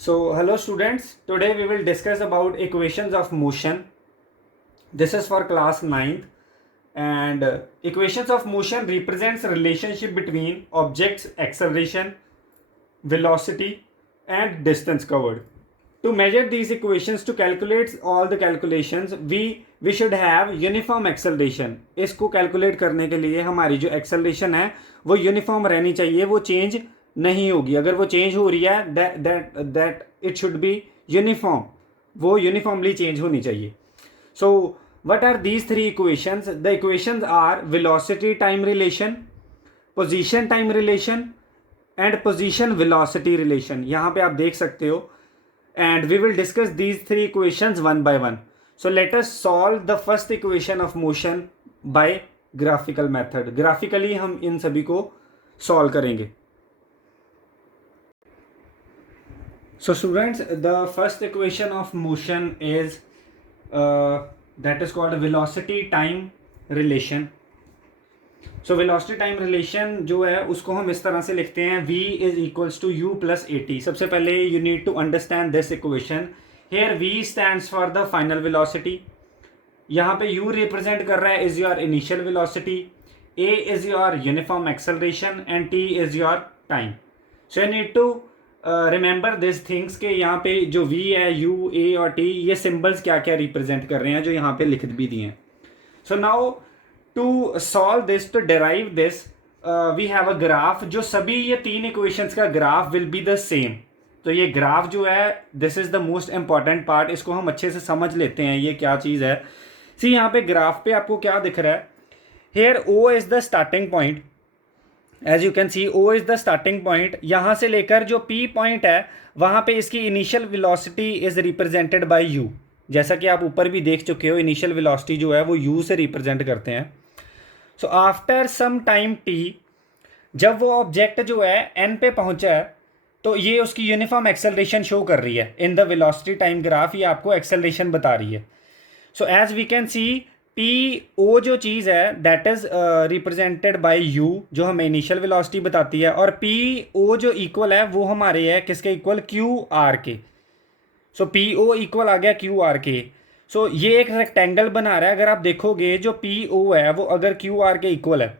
So, hello students. Today we will discuss about equations of motion. This is for class 9th and equations of motion represents relationship between objects acceleration, velocity and distance covered. To measure these equations, to calculate all the calculations, we should have uniform acceleration. इसको calculate करने के लिए हमारी जो acceleration है वो uniform रहनी चाहिए, वो change नहीं होगी. अगर वो change हो रही है that it should be uniform, वो uniformly change होनी चाहिए. So what are these three equations? The equations are velocity time relation, position time relation and position velocity relation. यहाँ पे आप देख सकते हो. And we will discuss these three equations one by one. So let us solve the first equation of motion by graphical method. Graphically हम इन सभी को solve करेंगे. So students, the first equation of motion is that is called velocity time relation. So velocity time relation जो है उसको हम इस तरह से लिखते हैं v is equals to u plus at. सबसे पहले you need to understand this equation. Here v stands for the final velocity. यहाँ पे u represent कर रहा है is your initial velocity, a is your uniform acceleration and t is your time. So you need to remember these things कि यहाँ पे जो v है, u, a और t ये symbols क्या क्या represent कर रहे हैं जो यहाँ पे लिख भी दिए हैं. So now to solve this, to derive this, we have a graph. जो सभी ये तीन equations का graph will be the same. तो ये graph जो है this is the most important part. इसको हम अच्छे से समझ लेते हैं ये क्या चीज़ है. See यहाँ पे graph पे आपको क्या दिख रहा है. Here O is the starting point. As you can see O is the starting point. यहाँ से लेकर जो P point है वहाँ पे इसकी initial velocity is represented by U. जैसा कि आप ऊपर भी देख चुके हो इनिशियल वेलोसिटी जो है वो u से रिप्रेजेंट करते हैं. So after some time t, जब वो ऑब्जेक्ट जो है n पे पहुंचा है तो ये उसकी यूनिफॉर्म एक्सेलरेशन शो कर रही है. In the velocity time graph ये आपको एक्सेलरेशन बता रही है. So as we can see P O जो चीज़ है that is represented by u जो हमें इनिशियल वेलोसिटी बताती है, और पी ओ जो इक्वल है वो हमारे है किसके इक्वल, क्यू आर के. सो पी ओ इक्वल आ गया क्यू आर के. सो ये एक रेक्टेंगल बना रहा है. अगर आप देखोगे जो पी ओ है वो अगर क्यू आर के इक्वल है,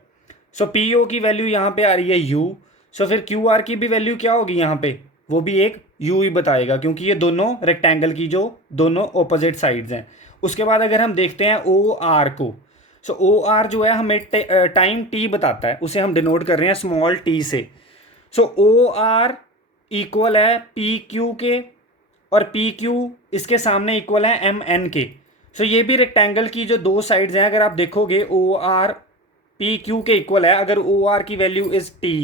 सो पी ओ की वैल्यू यहाँ पे आ रही है यू. सो फिर क्यू आर की भी वैल्यू क्या होगी यहाँ पे, वो भी एक यू ही बताएगा क्योंकि ये दोनों रेक्टेंगल की जो दोनों ऑपोजिट साइड्स हैं. उसके बाद अगर हम देखते हैं ओ आर को, सो ओ आर जो है हमें टाइम टी बताता है, उसे हम डिनोट कर रहे हैं स्मॉल टी से. सो ओ आर इक्वल है पी क्यू के और पी क्यू इसके सामने इक्वल है एम एन के. सो ये भी रेक्टेंगल की जो दो साइड्स हैं अगर आप देखोगे ओ आर पी क्यू के इक्वल है. अगर ओ आर की वैल्यू is T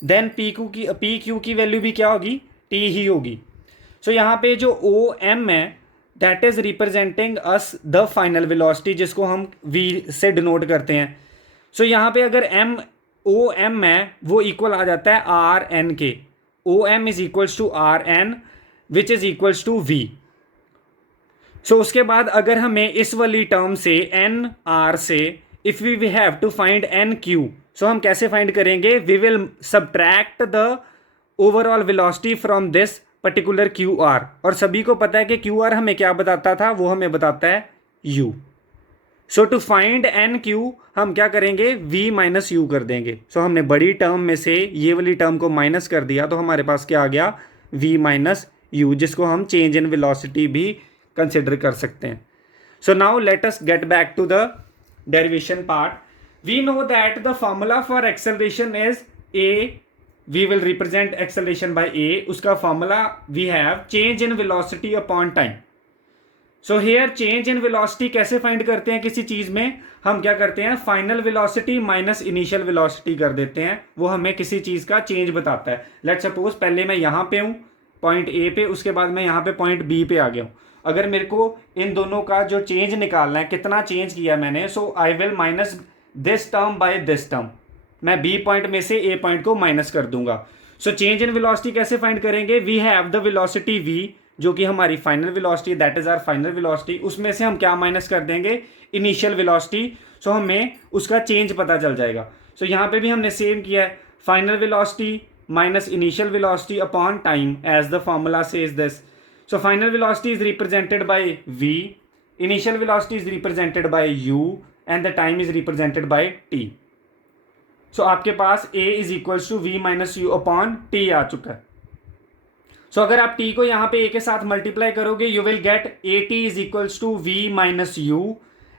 then P Q की वैल्यू भी क्या होगी, टी ही होगी. सो यहाँ पे जो ओ एम है that is representing us the final velocity जिसको हम वी से डिनोट करते हैं. सो यहाँ पे अगर एम ओ एम है वो इक्वल आ जाता है R N K. O M is equals to R N which is equals to V. So उसके बाद अगर हमें इस वाली टर्म से एन आर से if we have to find N Q, so हम कैसे फाइंड करेंगे, we will subtract the overall velocity from this particular Q R. और सभी को पता है कि क्यू आर हमें क्या बताता था, वो हमें बताता है u. So to find N Q हम क्या करेंगे, v माइनस यू कर देंगे. सो हमने बड़ी टर्म में से ये वाली टर्म को माइनस कर दिया तो हमारे पास क्या आ गया, v माइनस यू, जिसको हम चेंज इन वेलोसिटी भी कंसिडर कर सकते हैं. So now let us get back to the derivation part. We know that the formula for acceleration is a. We will represent acceleration by a. उसका formula we have change in velocity upon time. So here change in velocity कैसे find करते हैं किसी चीज़ में, हम क्या करते हैं final velocity minus initial velocity कर देते हैं, वो हमें किसी चीज़ का चेंज बताता है. लेट सपोज पहले मैं यहाँ पे हूँ पॉइंट ए पे, उसके बाद मैं यहाँ पे पॉइंट बी पे आ गया हूँ. अगर मेरे को इन दोनों का जो चेंज निकालना है कितना चेंज किया मैंने, so I will minus this term by this term. मैं बी पॉइंट में से ए पॉइंट को माइनस कर दूंगा. सो चेंज इन वेलोसिटी कैसे फाइंड करेंगे, we have the velocity V जो कि हमारी final velocity that is our final velocity, उसमें से हम क्या माइनस कर देंगे, इनिशियल वेलोसिटी. सो हमें उसका चेंज पता चल जाएगा. सो यहाँ पे भी हमने सेम किया है, final velocity minus initial velocity upon time, as the formula says this. So final velocity is represented by v, initial velocity is represented by u, and the time is represented by t. So आपके पास a is equals to v minus u upon t आ चुका है. So अगर आप t को यहाँ पे a के साथ मल्टीप्लाई करोगे, you will get at is equals to v minus u,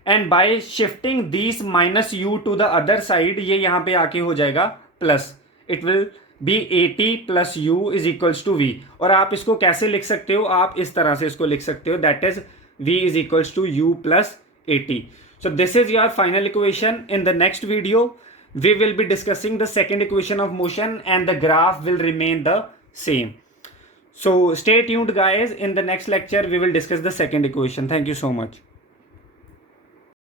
and by shifting these minus u to the other side, ये यहाँ पे आके हो जाएगा plus. It will be at plus u is equals to v. और आप इसको कैसे लिख सकते हो? आप इस तरह से इसको लिख सकते हो, that is v is equals to u plus at. So this is your final equation. In the next video, we will be discussing the second equation of motion, and the graph will remain the same. So stay tuned guys. In the next lecture we will discuss the second equation. Thank you so much.